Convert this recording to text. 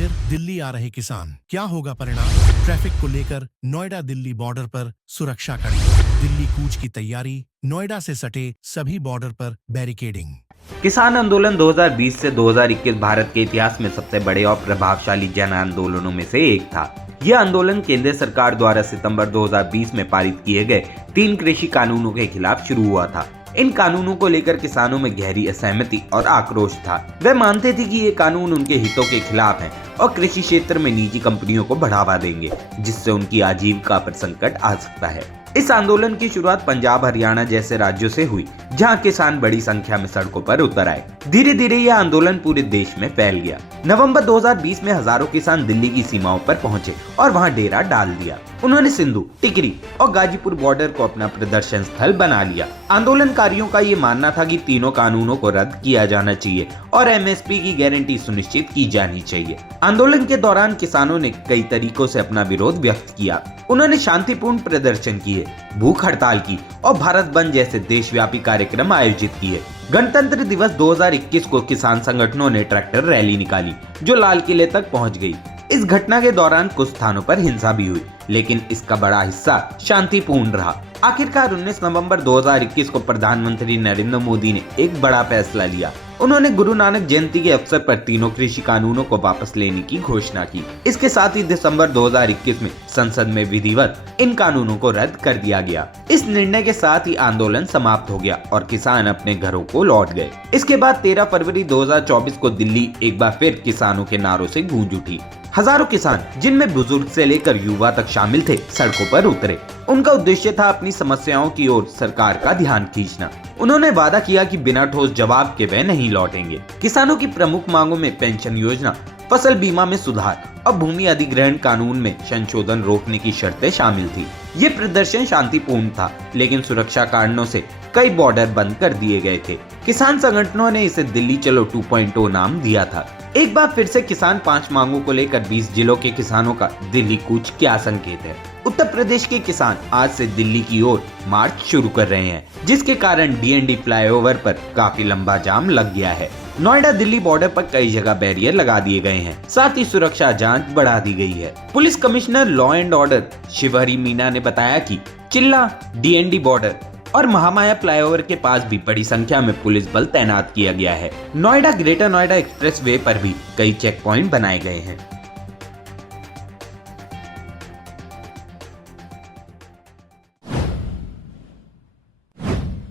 फिर दिल्ली आ रहे किसान, क्या होगा परिणाम? ट्रैफिक को लेकर नोएडा दिल्ली बॉर्डर पर सुरक्षा कड़ी, दिल्ली कूच की तैयारी, नोएडा से सटे सभी बॉर्डर पर बैरिकेडिंग। किसान आंदोलन 2020 से 2021 भारत के इतिहास में सबसे बड़े और प्रभावशाली जन आंदोलनों में से एक था। यह आंदोलन केंद्र सरकार द्वारा सितंबर 2020 में पारित किए गए 3 कृषि कानूनों के खिलाफ शुरू हुआ था। इन कानूनों को लेकर किसानों में गहरी असहमति और आक्रोश था। वे मानते थे कि ये कानून उनके हितों के खिलाफ हैं और कृषि क्षेत्र में निजी कंपनियों को बढ़ावा देंगे, जिससे उनकी आजीविका पर संकट आ सकता है। इस आंदोलन की शुरुआत पंजाब, हरियाणा जैसे राज्यों से हुई, जहां किसान बड़ी संख्या में सड़कों पर उतर आए। धीरे धीरे यह आंदोलन पूरे देश में फैल गया। नवंबर 2020 में हजारों किसान दिल्ली की सीमाओं पर पहुंचे और वहां डेरा डाल दिया। उन्होंने सिंधु, टिकरी और गाजीपुर बॉर्डर को अपना प्रदर्शन स्थल बना लिया। आंदोलनकारियों का ये मानना था कि तीनों कानूनों को रद्द किया जाना चाहिए और एमएसपी की गारंटी सुनिश्चित की जानी चाहिए। आंदोलन के दौरान किसानों ने कई तरीकों से अपना विरोध व्यक्त किया। उन्होंने शांतिपूर्ण प्रदर्शन किए, भूख हड़ताल की और भारत बंद जैसे देशव्यापी कार्यक्रम आयोजित किए। गणतंत्र दिवस 2021 को किसान संगठनों ने ट्रैक्टर रैली निकाली, जो लाल किले तक पहुंच गई। इस घटना के दौरान कुछ स्थानों पर हिंसा भी हुई, लेकिन इसका बड़ा हिस्सा शांतिपूर्ण रहा। आखिरकार 19 नवंबर 2021 को प्रधानमंत्री नरेंद्र मोदी ने एक बड़ा फैसला लिया। उन्होंने गुरु नानक जयंती के अवसर पर तीनों कृषि कानूनों को वापस लेने की घोषणा की। इसके साथ ही दिसंबर 2021 में संसद में विधिवत इन कानूनों को रद्द कर दिया गया। इस निर्णय के साथ ही आंदोलन समाप्त हो गया और किसान अपने घरों को लौट गए। इसके बाद 13 फरवरी 2024 को दिल्ली एक बार फिर किसानों के नारों से गूंज उठी। हजारों किसान, जिनमें बुजुर्ग से लेकर युवा तक शामिल थे, सड़कों पर उतरे। उनका उद्देश्य था अपनी समस्याओं की ओर सरकार का ध्यान खींचना। उन्होंने वादा किया कि बिना ठोस जवाब के वे नहीं लौटेंगे। किसानों की प्रमुख मांगों में पेंशन योजना, फसल बीमा में सुधार और भूमि अधिग्रहण कानून में संशोधन रोकने की शर्तें शामिल थी। ये प्रदर्शन शांतिपूर्ण था, लेकिन सुरक्षा कारणों से कई बॉर्डर बंद कर दिए गए थे। किसान संगठनों ने इसे दिल्ली चलो 2.0 नाम दिया था। एक बार फिर से किसान 5 मांगों को लेकर 20 जिलों के किसानों का दिल्ली कूच क्या संकेत है? उत्तर प्रदेश के किसान आज से दिल्ली की ओर मार्च शुरू कर रहे हैं, जिसके कारण डीएनडी फ्लाईओवर पर काफी लंबा जाम लग गया है। नोएडा दिल्ली बॉर्डर पर कई जगह बैरियर लगा दिए गए हैं, साथ ही सुरक्षा जांच बढ़ा दी गई है। Police commissioner law and order Shivhari Meena ने बताया कि चिल्ला, डीएनडी बॉर्डर और महामाया फ्लाईओवर के पास भी बड़ी संख्या में पुलिस बल तैनात किया गया है। Noida greater Noida express way पर भी कई चेक पॉइंट बनाए गए हैं।